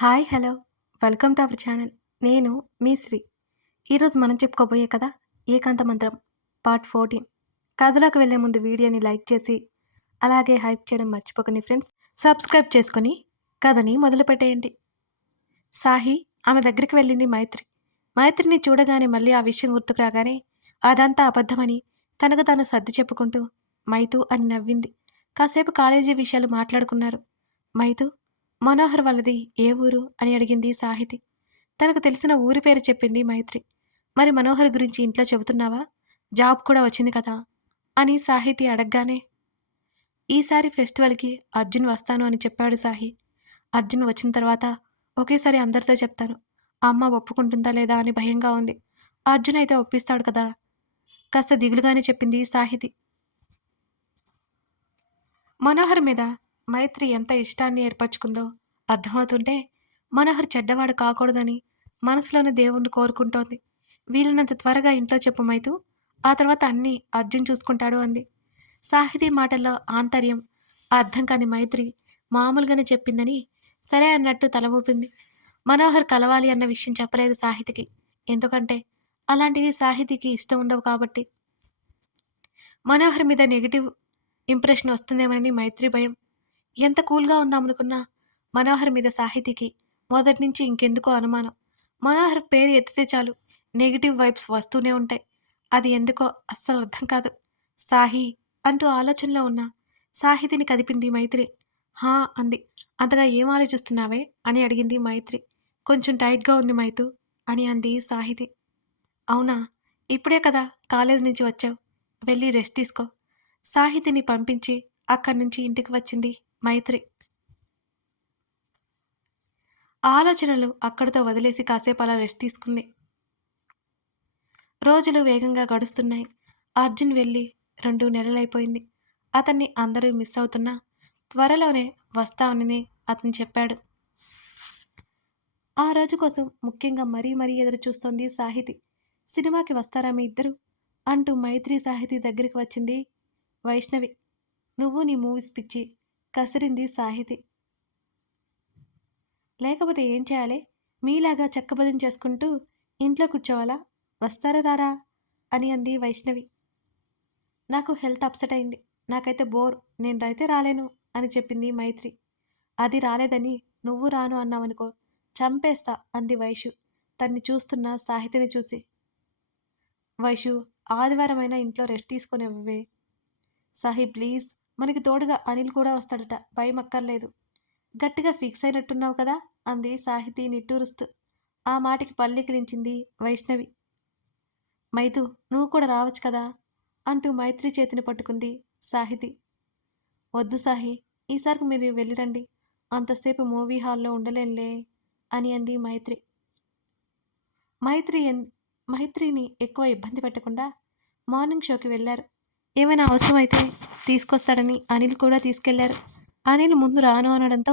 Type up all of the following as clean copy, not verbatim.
Hi hello welcome to our channel. నేను మీ శ్రీ. ఈరోజు మనం చెప్పుకోబోయే కథ ఏకాంత మంత్రం పార్ట్ 14. కథలోకి వెళ్ళే ముందు వీడియోని లైక్ చేసి అలాగే హైప్ చేయడం మర్చిపోకండి ఫ్రెండ్స్. సబ్స్క్రైబ్ చేసుకొని కథని మొదలుపెట్టేయండి. సాహి ఆమె దగ్గరికి వెళ్ళింది మైత్రి. మైత్రిని చూడగానే మళ్ళీ ఆ విషయం గుర్తుకు రాగానే అదంతా అబద్ధమని తనకు తాను సర్ది చెప్పుకుంటూ మైతు అని నవ్వింది. కాసేపు కాలేజీ విషయాలు మాట్లాడుకున్నారు. మైతు మనోహర్ వాళ్ళది ఏ ఊరు అని అడిగింది సాహితి. తనకు తెలిసిన ఊరి పేరు చెప్పింది మైత్రి. మరి మనోహర్ గురించి ఇంట్లో చెబుతున్నావా? జాబ్ కూడా వచ్చింది కదా అని సాహితి అడగగానే ఈసారి ఫెస్టివల్కి అర్జున్ వస్తాను అని చెప్పాడు సాహి. అర్జున్ వచ్చిన తర్వాత ఒకేసారి అందరితో చెప్తాను. అమ్మ ఒప్పుకుంటుందా లేదా అని భయంగా ఉంది. అర్జున్ అయితే ఒప్పిస్తాడు కదా కాస్త దిగులుగానే చెప్పింది సాహితి. మనోహర్ మీద మైత్రి ఎంత ఇష్టాన్ని ఏర్పరచుకుందో అర్థమవుతుంటే మనోహర్ చెడ్డవాడు కాకూడదని మనసులోని దేవుణ్ణి కోరుకుంటోంది. వీలైనంత త్వరగా ఇంట్లో చెప్పు మైతు, ఆ తర్వాత అన్నీ అర్జున్ చూసుకుంటాడు అంది. సాహితీ మాటల్లో ఆంతర్యం అర్థం కాని మైత్రి మామూలుగానే చెప్పిందని సరే అన్నట్టు తల ఊపింది. మనోహర్ కలవాలి అన్న విషయం చెప్పలేదు సాహితికి. ఎందుకంటే అలాంటివి సాహితీకి ఇష్టం ఉండవు కాబట్టి. మనోహర్ మీద నెగిటివ్ ఇంప్రెషన్ వస్తుందేమని మైత్రి భయం. ఎంత కూల్గా ఉందామనుకున్నా మనోహర్ మీద సాహితీకి మొదటి నుంచి ఇంకెందుకో అనుమానం. మనోహర్ పేరు ఎత్తితే చాలు నెగిటివ్ వైబ్స్ వస్తూనే ఉంటాయి. అది ఎందుకో అస్సలు అర్థం కాదు. సాహి అంటూ ఆలోచనలో ఉన్న సాహితిని కదిపింది మైత్రి. హా అంది. అంతగా ఏం ఆలోచిస్తున్నావే అని అడిగింది మైత్రి. కొంచెం టైట్గా ఉంది మైతు అని అంది సాహితి. అవునా, ఇప్పుడే కదా కాలేజ్ నుంచి వచ్చావు, వెళ్ళి రెస్ట్ తీసుకో. సాహితిని పంపించి అక్కడి నుంచి ఇంటికి వచ్చింది మైత్రి. ఆలోచనలు అక్కడితో వదిలేసి కాసేపు అలా రెస్ట్ తీసుకుంది. రోజులు వేగంగా గడుస్తున్నాయి. అర్జున్ వెళ్ళి 2 నెలలైపోయింది. అతన్ని అందరూ మిస్ అవుతున్నా త్వరలోనే వస్తామని అతను చెప్పాడు. ఆ రోజు కోసం ముఖ్యంగా మరీ ఎదురు చూస్తోంది సాహితి. సినిమాకి వస్తారా మీ ఇద్దరు అంటూ మైత్రి సాహితి దగ్గరికి వచ్చింది వైష్ణవి. నువ్వు నీ మూవీస్ పిచ్చి కసిరింది సాహితి. లేకపోతే ఏం చేయాలి, మీలాగా చెక్కబదం చేసుకుంటూ ఇంట్లో కూర్చోవాలా? వస్తారా రారా అని అంది వైష్ణవి. నాకు హెల్త్ అప్సెట్ అయింది, నాకైతే బోర్, నేనైతే రాలేను అని చెప్పింది మైత్రి. అది రాలేదని నువ్వు రాను అన్నావనుకో చంపేస్తా అంది వైషు తన్ని చూస్తున్న సాహితిని చూసి. వైషు, ఆదివారమైనా ఇంట్లో రెస్ట్ తీసుకునేవే. సాహి ప్లీజ్, మనకి తోడుగా అనిల్ కూడా వస్తాడట, భయం అక్కర్లేదు. గట్టిగా ఫిక్స్ అయినట్టున్నావు కదా అంది సాహితి నిట్టూరుస్తూ. ఆ మాటకి పల్లికిలించింది వైష్ణవి. మైతు, నువ్వు కూడా రావచ్చు కదా అంటూ మైత్రి చేతిని పట్టుకుంది సాహితి. వద్దు సాహి, ఈసారికి మీరు వెళ్ళిరండి, అంతసేపు మూవీ హాల్లో ఉండలేనులే అని అంది మైత్రి. మైత్రిని ఎక్కువ ఇబ్బంది పెట్టకుండా మార్నింగ్ షోకి వెళ్ళారు. ఏమైనా అవసరమైతే తీసుకొస్తాడని అనిల్ కూడా తీసుకెళ్లారు. అనిల్ ముందు రాను అనడంతో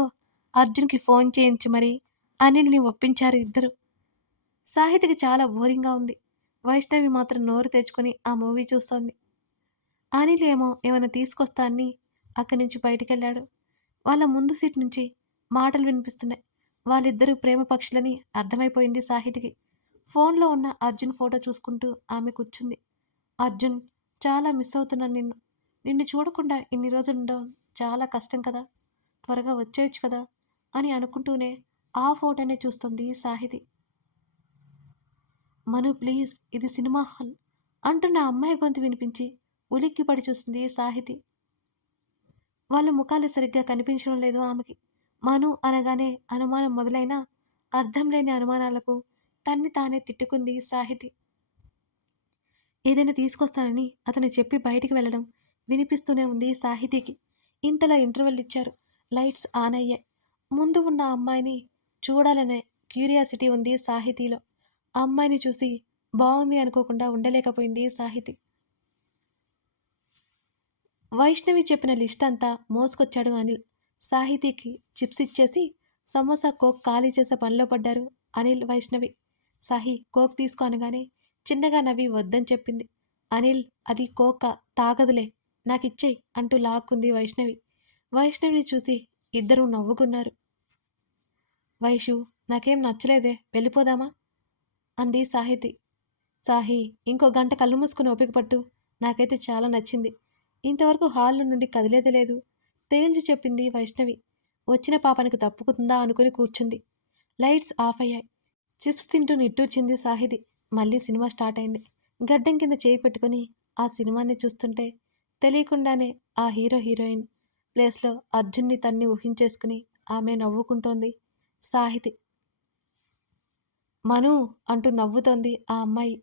అర్జున్కి ఫోన్ చేయించి మరీ అనిల్ని ఒప్పించారు ఇద్దరు. సాహితికి చాలా బోరింగ్గా ఉంది. వైష్ణవి మాత్రం నోరు తెచ్చుకొని ఆ మూవీ చూస్తోంది. అనిల్ ఏమో ఏమైనా తీసుకొస్తా అని అక్కడి నుంచి బయటికెళ్ళాడు. వాళ్ళ ముందు సీట్ నుంచి మాటలు వినిపిస్తున్నాయి. వాళ్ళిద్దరూ ప్రేమ పక్షులని అర్థమైపోయింది సాహితికి. ఫోన్లో ఉన్న అర్జున్ ఫోటో చూసుకుంటూ ఆమె కూర్చుంది. అర్జున్, చాలా మిస్ అవుతున్నాను నిన్ను. నిన్ను చూడకుండా ఇన్ని రోజులు ఉండడం చాలా కష్టం కదా, త్వరగా వచ్చేయచ్చు కదా అని అనుకుంటూనే ఆ ఫోటోనే చూస్తుంది సాహితి. మను ప్లీజ్, ఇది సినిమా హాల్ అంటున్న అమ్మాయి గొంతు వినిపించి ఉలిక్కిపడి చూసింది సాహితి. వాళ్ళ ముఖాలు సరిగ్గా కనిపించడం లేదు ఆమెకి. మను అనగానే అనుమానం మొదలైనా అర్థం లేని అనుమానాలకు తన్ని తానే తిట్టుకుంది సాహితి. ఏదైనా తీసుకొస్తానని అతను చెప్పి బయటికి వెళ్ళడం వినిపిస్తూనే ఉంది సాహితీకి. ఇంతలో ఇంటర్వెల్ ఇచ్చారు. లైట్స్ ఆన్ అయ్యాయి. ముందు ఉన్న అమ్మాయిని చూడాలనే క్యూరియాసిటీ ఉంది సాహితీలో. ఆ అమ్మాయిని చూసి బాగుంది అనుకోకుండా ఉండలేకపోయింది సాహితి. వైష్ణవి చెప్పిన లిస్ట్ అంతా మోసుకొచ్చాడు అనిల్. సాహితీకి చిప్స్ ఇచ్చేసి సమోసా కోక్ ఖాళీ చేసే పనిలో పడ్డారు అనిల్ వైష్ణవి. సాహి కోక్ తీసుకో అనగానే చిన్నగా నవ్వి వద్దని చెప్పింది. అనిల్, అది కోక, తాగదులే, నాకిచ్చేయి అంటూ లాక్కుంది వైష్ణవి. వైష్ణవిని చూసి ఇద్దరూ నవ్వుకున్నారు. వైషు, నాకేం నచ్చలేదే, వెళ్ళిపోదామా? అంది సాహితి. సాహి, ఇంకో గంట కళ్ళు మూసుకుని ఓపిక పట్టు. నాకైతే చాలా నచ్చింది. ఇంతవరకు హాల్లో నుండి కదిలేదే లేదు. తేల్చి చెప్పింది వైష్ణవి. వచ్చిన పాపానికి తప్పుకుందా అనుకుని కూర్చుంది. లైట్స్ ఆఫ్ అయ్యాయి. చిప్స్ తింటూ నిట్టూర్చింది సాహితి. మళ్ళీ సినిమా స్టార్ట్ అయింది. గడ్డం కింద చేయి పెట్టుకుని ఆ సినిమాని చూస్తుంటే తెలియకుండానే ఆ హీరో హీరోయిన్ ప్లేస్లో అర్జున్ని తన్ని ఊహించేసుకుని ఆమె నవ్వుకుంటోంది సాహితి. మను అంటూ నవ్వుతోంది ఆ అమ్మాయి.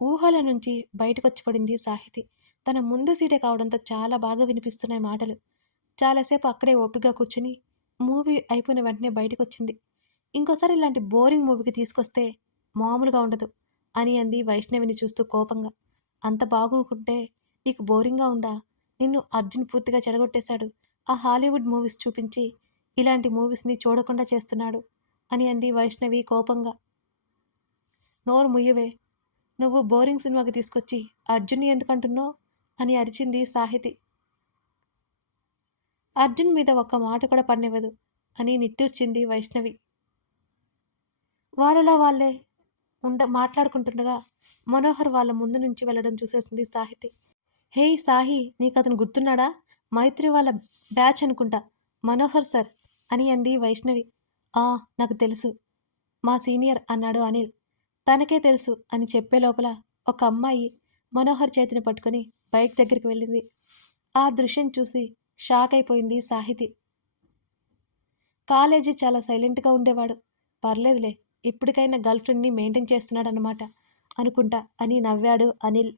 ఊహల నుంచి బయటకొచ్చి పడింది సాహితి. తన ముందు సీటే కావడంతో చాలా బాగా వినిపిస్తున్నాయి మాటలు. చాలాసేపు అక్కడే ఓపిగ్గా కూర్చుని మూవీ అయిపోయిన వెంటనే బయటకొచ్చింది. ఇంకోసారి ఇలాంటి బోరింగ్ మూవీకి తీసుకొస్తే మామూలుగా ఉండదు అని అంది వైష్ణవిని చూస్తూ కోపంగా. అంత బాగుంటే నీకు బోరింగ్గా ఉందా? నిన్ను అర్జున్ పూర్తిగా చెడగొట్టేశాడు. ఆ హాలీవుడ్ మూవీస్ చూపించి ఇలాంటి మూవీస్ని చూడకుండా చేస్తున్నాడు అని అంది వైష్ణవి కోపంగా. నోరు ముయ్యవే, నువ్వు బోరింగ్ సినిమాకి తీసుకొచ్చి అర్జున్ని ఎందుకంటున్నావు అని అరిచింది సాహితి. అర్జున్ మీద ఒక్క మాట కూడా పడనివ్వదు అని నిట్టూర్చింది వైష్ణవి. వాళ్ళలో వాళ్ళే మాట్లాడుకుంటుండగా మనోహర్ వాళ్ళ ముందు నుంచి వెళ్ళడం చూసేసింది సాహితి. హేయ్ సాహి, నీకతను గుర్తున్నాడా? మైత్రి వాళ్ళ బ్యాచ్ అనుకుంటా. మనోహర్ సార్ అని అంది వైష్ణవి. ఆ, నాకు తెలుసు, మా సీనియర్ అన్నాడు అనిల్. తనకే తెలుసు అని చెప్పే లోపల ఒక అమ్మాయి మనోహర్ చేతిని పట్టుకుని బైక్ దగ్గరికి వెళ్ళింది. ఆ దృశ్యం చూసి షాక్ అయిపోయింది సాహితి. కాలేజీ చాలా సైలెంట్గా ఉండేవాడు. పర్లేదులే, ఇప్పటికైనా గర్ల్ ఫ్రెండ్ని మెయింటైన్ చేస్తున్నాడనమాట అనుకుంటా అని నవ్వాడు అనిల్.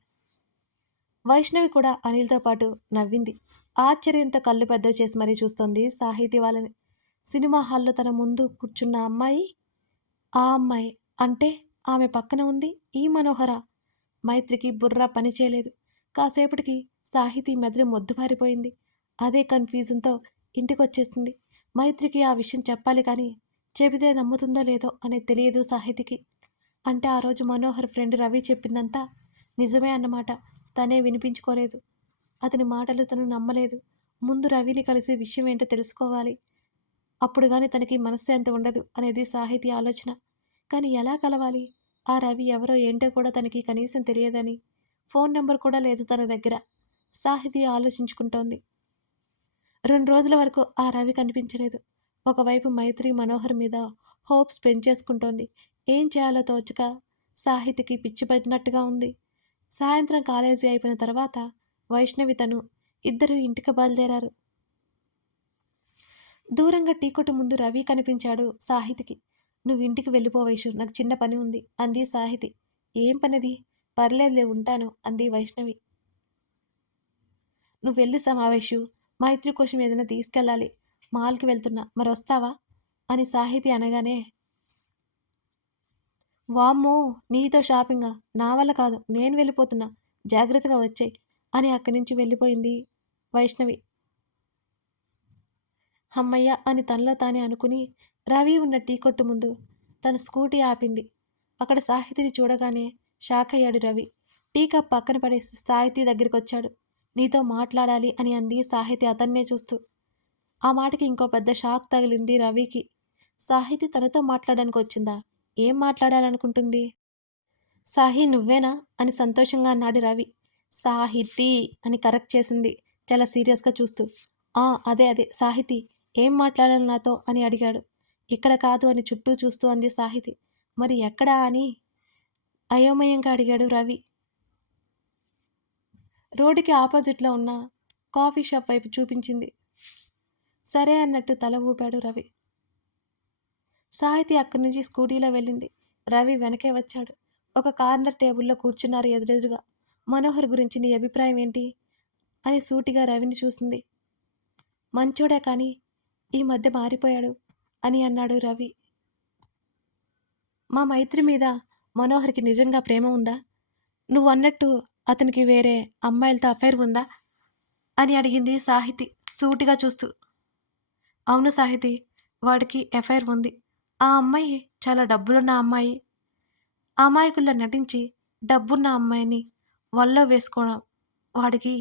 వైష్ణవి కూడా అనిల్తో పాటు నవ్వింది. ఆశ్చర్యంతో కళ్ళు పెద్దవి చేసి మరీ చూస్తోంది సాహితి వాళ్ళని. సినిమా హాల్లో తన ముందు కూర్చున్న అమ్మాయి ఆ అమ్మాయి అంటే ఆమె పక్కన ఉంది ఈ మనోహర. మైత్రికి బుర్ర పనిచేయలేదు. కాసేపటికి సాహితీ మెదడు మొద్దుబారిపోయింది. అదే కన్ఫ్యూజన్తో ఇంటికొచ్చేసింది. మైత్రికి ఆ విషయం చెప్పాలి కానీ చెబితే నమ్ముతుందో లేదో అనేది తెలియదు సాహితికి. అంటే ఆ రోజు మనోహర్ ఫ్రెండ్ రవి చెప్పిందంతా నిజమే అన్నమాట. తనే వినిపించుకోలేదు. అతని మాటలు తను నమ్మలేదు. ముందు రవిని కలిసి విషయం ఏంటో తెలుసుకోవాలి. అప్పుడు గాని తనకి మనశ్శాంతి ఉండదు అనేది సాహితీ ఆలోచన. కానీ ఎలా కలవాలి? ఆ రవి ఎవరో ఏంటో కూడా తనకి కనీసం తెలియదని, ఫోన్ నెంబర్ కూడా లేదు తన దగ్గర. సాహితీ ఆలోచించుకుంటోంది. 2 రోజుల వరకు ఆ రవి కనిపించలేదు. ఒకవైపు మైత్రి మనోహర్ మీద హోప్స్ పెంచేసుకుంటోంది. ఏం చేయాలో తోచక సాహితికి పిచ్చి పట్టినట్టుగా ఉంది. సాయంత్రం కాలేజీ అయిపోయిన తర్వాత వైష్ణవి తను ఇద్దరూ ఇంటికి బయలుదేరారు. దూరంగా టీ కొట్టు ముందు రవి కనిపించాడు సాహితికి. నువ్వు ఇంటికి వెళ్ళిపో వైషు, నాకు చిన్న పని ఉంది అంది సాహితి. ఏం పనిది? పర్లేదులే ఉంటాను అంది వైష్ణవి. నువ్వు వెళ్ళి వైషు, మా ఇద్దరి కోసం ఏదైనా తీసుకెళ్ళాలి. మాల్కి వెళ్తున్నా, మరి వస్తావా అని సాహితి అనగానే, వామ్మో, నీతో షాపింగా? నా వల్ల కాదు, నేను వెళ్ళిపోతున్నా, జాగ్రత్తగా వచ్చేయ్ అని అక్కడి నుంచి వెళ్ళిపోయింది వైష్ణవి. హమ్మయ్య అని తనలో తానే అనుకుని రవి ఉన్న టీ కొట్టు ముందు తన స్కూటీ ఆపింది. అక్కడ సాహితిని చూడగానే షాక్ అయ్యాడు రవి. టీ కప్ పక్కన పడేసి సాహితి దగ్గరికి వచ్చాడు. నీతో మాట్లాడాలి అని అంది సాహితి అతన్నే చూస్తూ. ఆ మాటకి ఇంకో పెద్ద షాక్ తగిలింది రవికి. సాహితి తనతో మాట్లాడడానికి వచ్చిందా? ఏం మాట్లాడాలనుకుంటుంది? సాహి, నువ్వేనా అని సంతోషంగా అన్నాడు రవి. సాహితి అని కరెక్ట్ చేసింది చాలా సీరియస్గా చూస్తూ. అదే సాహితి, ఏం మాట్లాడాలి నాతో అని అడిగాడు. ఇక్కడ కాదు అని చుట్టూ చూస్తూ అంది సాహితి. మరి ఎక్కడా అని అయోమయంగా అడిగాడు రవి. రోడ్డుకి ఆపోజిట్లో ఉన్న కాఫీ షాప్ వైపు చూపించింది. సరే అన్నట్టు తల ఊపాడు రవి. సాహితి అక్కడి నుంచి స్కూటీలో వెళ్ళింది. రవి వెనకే వచ్చాడు. ఒక కార్నర్ టేబుల్లో కూర్చున్నారు ఎదురెదురుగా. మనోహర్ గురించి నీ అభిప్రాయం ఏంటి అని సూటిగా రవిని చూసింది. మంచోడే కానీ ఈ మధ్య మారిపోయాడు అని అన్నాడు రవి. మా మైత్రి మీద మనోహర్కి నిజంగా ప్రేమ ఉందా? నువ్వు అన్నట్టు అతనికి వేరే అమ్మాయిలతో అఫైర్ ఉందా అని అడిగింది సాహితి సూటిగా చూస్తూ. అవును సాహితి, వాడికి ఎఫ్ఐఆర్ ఉంది. ఆ అమ్మాయి చాలా డబ్బులున్న అమ్మాయి. అమాయకుల్లా నటించి డబ్బున్న అమ్మాయిని వల్లో వేసుకోవడం వాడికి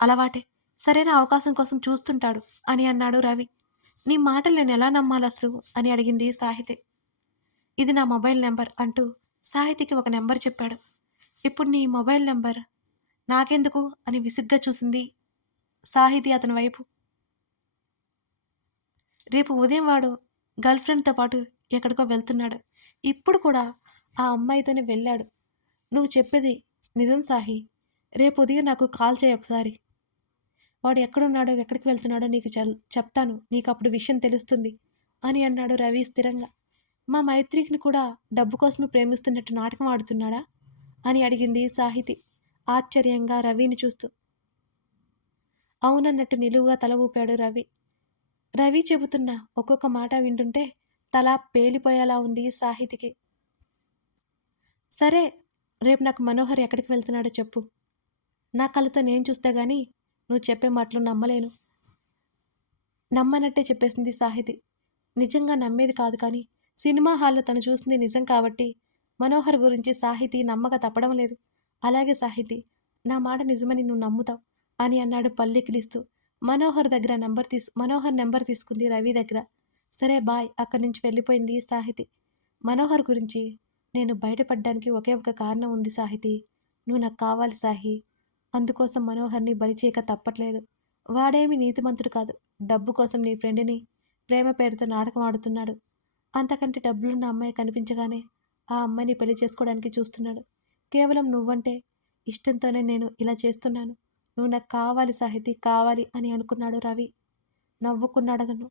అలవాటే. సరైన అవకాశం కోసం చూస్తుంటాడు అని అన్నాడు రవి. నీ మాటలు నేనెలా నమ్మాలసలు అని అడిగింది సాహితి. ఇది నా మొబైల్ నంబర్ అంటూ సాహితికి ఒక నంబర్ చెప్పాడు. ఇప్పుడు నీ మొబైల్ నంబర్ నాకెందుకు అని విసుగ్గా చూసింది సాహితి అతని వైపు. రేపు ఉదయం వాడు గర్ల్ ఫ్రెండ్‌తో పాటు ఎక్కడికో వెళ్తున్నాడు. ఇప్పుడు కూడా ఆ అమ్మాయితోనే వెళ్ళాడు. నువ్వు చెప్పేది నిజం సాహి. రేపు ఉదయం నాకు కాల్ చెయ్యి ఒకసారి. వాడు ఎక్కడున్నాడో, ఎక్కడికి వెళ్తున్నాడో నీకు చెప్తాను. నీకప్పుడు విషయం తెలుస్తుంది అని అన్నాడు రవి స్థిరంగా. మా మైత్రికి కూడా డబ్బు కోసమే ప్రేమిస్తున్నట్టు నాటకం ఆడుతున్నాడా అని అడిగింది సాహితి ఆశ్చర్యంగా రవిని చూస్తూ. అవునన్నట్టు నిలువుగా తల ఊపాడు రవి. రవి చెబుతున్న ఒక్కొక్క మాట వింటుంటే తల పేలిపోయేలా ఉంది సాహితికి. సరే, రేపు నాకు మనోహర్ ఎక్కడికి వెళ్తున్నాడో చెప్పు. నా కళ్ళతో నేను చూస్తే గాని నువ్వు చెప్పే మాటలు నమ్మలేను. నమ్మనట్టే చెప్పేసింది సాహితి. నిజంగా నమ్మేది కాదు కానీ సినిమా హాల్లో తను చూసింది నిజం కాబట్టి మనోహర్ గురించి సాహితి నమ్మక తప్పడం లేదు. అలాగే సాహితి, నా మాట నిజమని నువ్వు నమ్ముతావు అని అన్నాడు పల్లికిలిస్తూ. మనోహర్ నెంబర్ తీసుకుంది రవి దగ్గర. సరే బాయ్ అక్కడి నుంచి వెళ్ళిపోయింది సాహితి. మనోహర్ గురించి నేను బయటపడ్డానికి ఒకే ఒక కారణం ఉంది సాహితి. నువ్వు నాకు కావాలి సాహి. అందుకోసం మనోహర్ని బలి చేయక తప్పట్లేదు. వాడేమి నీతిమంతుడు కాదు. డబ్బు కోసం నీ ఫ్రెండ్ని ప్రేమ పేరుతో నాటకం ఆడుతున్నాడు. అంతకంటే డబ్బులున్న అమ్మాయి కనిపించగానే ఆ అమ్మాయిని పెళ్లి చేసుకోవడానికి చూస్తున్నాడు. కేవలం నువ్వంటే ఇష్టంతోనే నేను ఇలా చేస్తున్నాను. నువ్వు నాకు కావాలి సాహితి, కావాలి అని అనుకున్నాడు రవి. నవ్వుకున్నాడతను.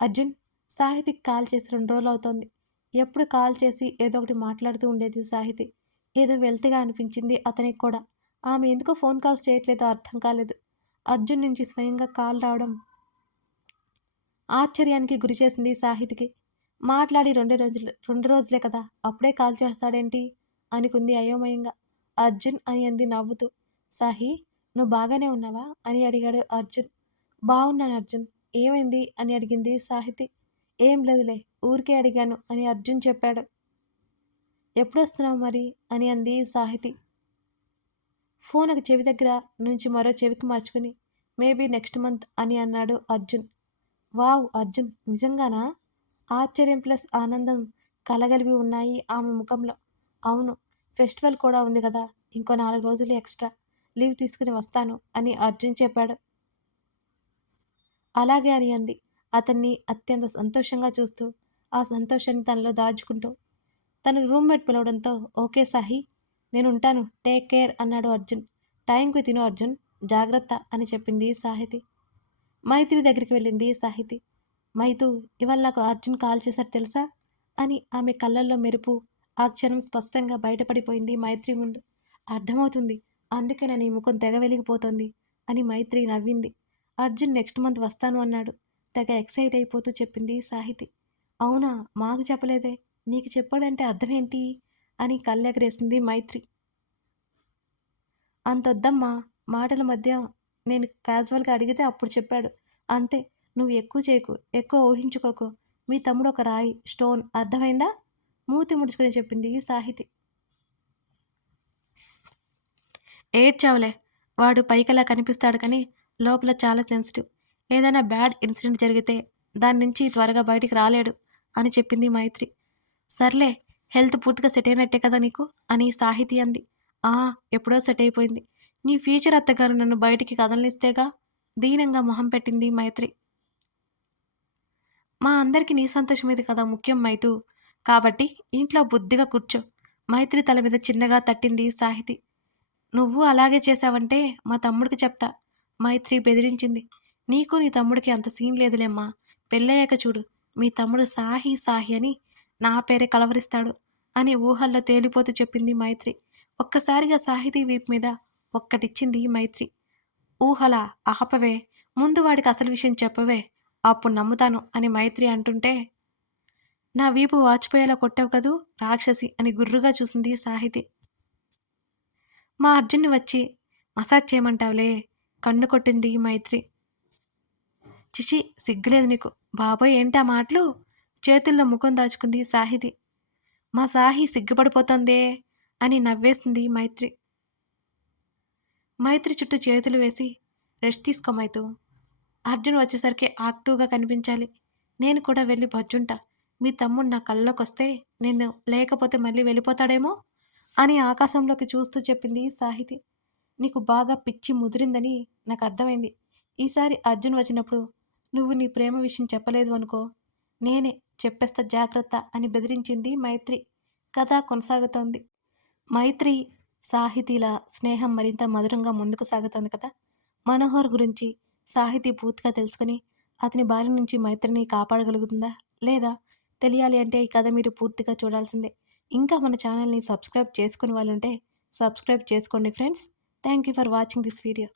అర్జున్, సాహితికి కాల్ చేసి 2 రోజులవుతోంది. ఎప్పుడు కాల్ చేసి ఏదో ఒకటి మాట్లాడుతూ ఉండేది సాహితి. ఏదో వెల్తిగా అనిపించింది అతనికి కూడా. ఆమె ఎందుకో ఫోన్ కాల్స్ చేయట్లేదో అర్థం కాలేదు. అర్జున్ నుంచి స్వయంగా కాల్ రావడం ఆశ్చర్యానికి గురిచేసింది సాహితికి. మాట్లాడి 2 రోజులే కదా, అప్పుడే కాల్ చేస్తాడేంటి అనుకుంది అయోమయంగా. అర్జున్ అని అంది నవ్వుతూ. సాహి, నువ్వు బాగానే ఉన్నావా అని అడిగాడు అర్జున్. బావున్నాను అర్జున్. ఏమైంది అని అడిగింది సాహితి. ఏం లేదులే, ఊరికే అడిగాను అని అర్జున్ చెప్పాడు. ఎప్పుడొస్తున్నావు మరి అని అంది సాహితి. ఫోన్ ఒక చెవి దగ్గర నుంచి మరో చెవికి మార్చుకుని మేబీ నెక్స్ట్ మంత్ అని అన్నాడు అర్జున్. వావ్ అర్జున్, నిజంగానా? ఆశ్చర్యం ప్లస్ ఆనందం కలగలిపి ఉన్నాయి ఆమె ముఖంలో. అవును, ఫెస్టివల్ కూడా ఉంది కదా, ఇంకో 4 రోజులు ఎక్స్ట్రా లీవ్ తీసుకుని వస్తాను అని అర్జున్ చెప్పాడు. అలాగే అని అంది అతన్ని అత్యంత సంతోషంగా చూస్తూ. ఆ సంతోషాన్ని తనలో దాచుకుంటూ. తన రూమ్మేట్ పిలవడంతో ఓకే సాహి, నేను ఉంటాను, టేక్ కేర్ అన్నాడు అర్జున్. టైంకి తిను అర్జున్, జాగ్రత్త అని చెప్పింది సాహితి. మైత్రి దగ్గరికి వెళ్ళింది సాహితి. మైతు, ఇవాళ నాకు అర్జున్ కాల్ చేశారు తెలుసా అని ఆమె కళ్ళల్లో మెరుపు ఆ క్షణం స్పష్టంగా బయటపడిపోయింది మైత్రి ముందు. అర్థమవుతుంది, అందుకే నా నీ ముఖం తెగ వెలిగిపోతుంది అని మైత్రి నవ్వింది. అర్జున్ నెక్స్ట్ మంత్ వస్తాను అన్నాడు. తెగ ఎక్సైట్ అయిపోతూ చెప్పింది సాహితి. అవునా, మాకు చెప్పలేదే, నీకు చెప్పాడంటే అర్థమేంటి అని కళ్ళెగరేసింది మైత్రి. అంతొద్దమ్మా, మాటల మధ్య నేను క్యాజువల్గా అడిగితే అప్పుడు చెప్పాడు అంతే. నువ్వు ఎక్కువ చేయకు, ఎక్కువ ఊహించుకోకు. మీ తమ్ముడు ఒక రాయి, స్టోన్, అర్థమైందా? మూతి ముడుచుకుని చెప్పింది సాహితి. ఏడ్చావులే, వాడు పైకలా కనిపిస్తాడు కానీ లోపల చాలా సెన్సిటివ్. ఏదైనా బ్యాడ్ ఇన్సిడెంట్ జరిగితే దాని నుంచి త్వరగా బయటికి రాలేడు అని చెప్పింది మైత్రి. సర్లే, హెల్త్ పూర్తిగా సెట్ అయినట్టే కదా నీకు అని సాహితి అంది. ఆ, ఎప్పుడో సెట్ అయిపోయింది. నీ ఫ్యూచర్ అత్తగారు నన్ను బయటికి కదలనిస్తేగా దీనంగా మొహం పెట్టింది మైత్రి. మా అందరికీ నీ సంతోషమేది కదా ముఖ్యం మైతు. కాబట్టి ఇంట్లో బుద్ధిగా కూర్చో. మైత్రి తల మీద చిన్నగా తట్టింది సాహితి. నువ్వు అలాగే చేశావంటే మా తమ్ముడికి చెప్తా మైత్రి బెదిరించింది. నీకు నీ తమ్ముడికి అంత సీన్ లేదులేమ్మా. పెళ్ళయ్యాక చూడు, మీ తమ్ముడు సాహి సాహి అని నా పేరే కలవరిస్తాడు అని ఊహల్లో తేలిపోతూ చెప్పింది మైత్రి. ఒక్కసారిగా సాహితీ వీపు మీద ఒక్కటిచ్చింది మైత్రి. ఊహలా ఆపవే, ముందు వాడికి అసలు విషయం చెప్పవే, అప్పుడు నమ్ముతాను అని మైత్రి అంటుంటే నా వీపు వాచిపోయేలా కొట్టావు కదూ రాక్షసి అని గుర్రుగా చూసింది సాహితి. మా అర్జున్ని వచ్చి మసాజ్ చేయమంటావులే కన్ను కొట్టింది మైత్రి. చిచి, సిగ్గులేదు నీకు. బాబోయ్ ఏంటా మాటలు? చేతుల్లో ముఖం దాచుకుంది సాహితి. మా సాహి సిగ్గుపడిపోతుందే అని నవ్వేసింది మైత్రి. మైత్రి చుట్టూ చేతులు వేసి రెస్ట్ తీసుకో మైతు, అర్జున్ వచ్చేసరికి యాక్టివ్‌గా కనిపించాలి. నేను కూడా వెళ్లి బజ్జుంటా. మీ తమ్ముడు నా కల్లోకొస్తే నేను లేకపోతే మళ్ళీ వెళ్ళిపోతాడేమో అని ఆకాశంలోకి చూస్తూ చెప్పింది సాహితి. నీకు బాగా పిచ్చి ముదిరిందని నాకర్థమైంది. ఈసారి అర్జున్ వచ్చినప్పుడు నువ్వు నీ ప్రేమ విషయం చెప్పలేదు అనుకో, నేనే చెప్పేస్తా జాగ్రత్త అని బెదిరించింది మైత్రి. కథ కొనసాగుతోంది. మైత్రి, సాహితీల స్నేహం మరింత మధురంగా ముందుకు సాగుతోంది కదా! మనోహర్ గురించి సాహితీ పూర్తిగా తెలుసుకొని, అతని బారి నుంచి మైత్రిని కాపాడగలుగుతుందా? లేదా? తెలియాలి అంటే ఈ కథ మీరు పూర్తిగా చూడాల్సిందే. ఇంకా మన ఛానల్‌ని సబ్స్క్రైబ్ చేసుకుని వాళ్ళుంటే సబ్స్క్రైబ్ చేసుకోండి friends. Thank you for watching this video.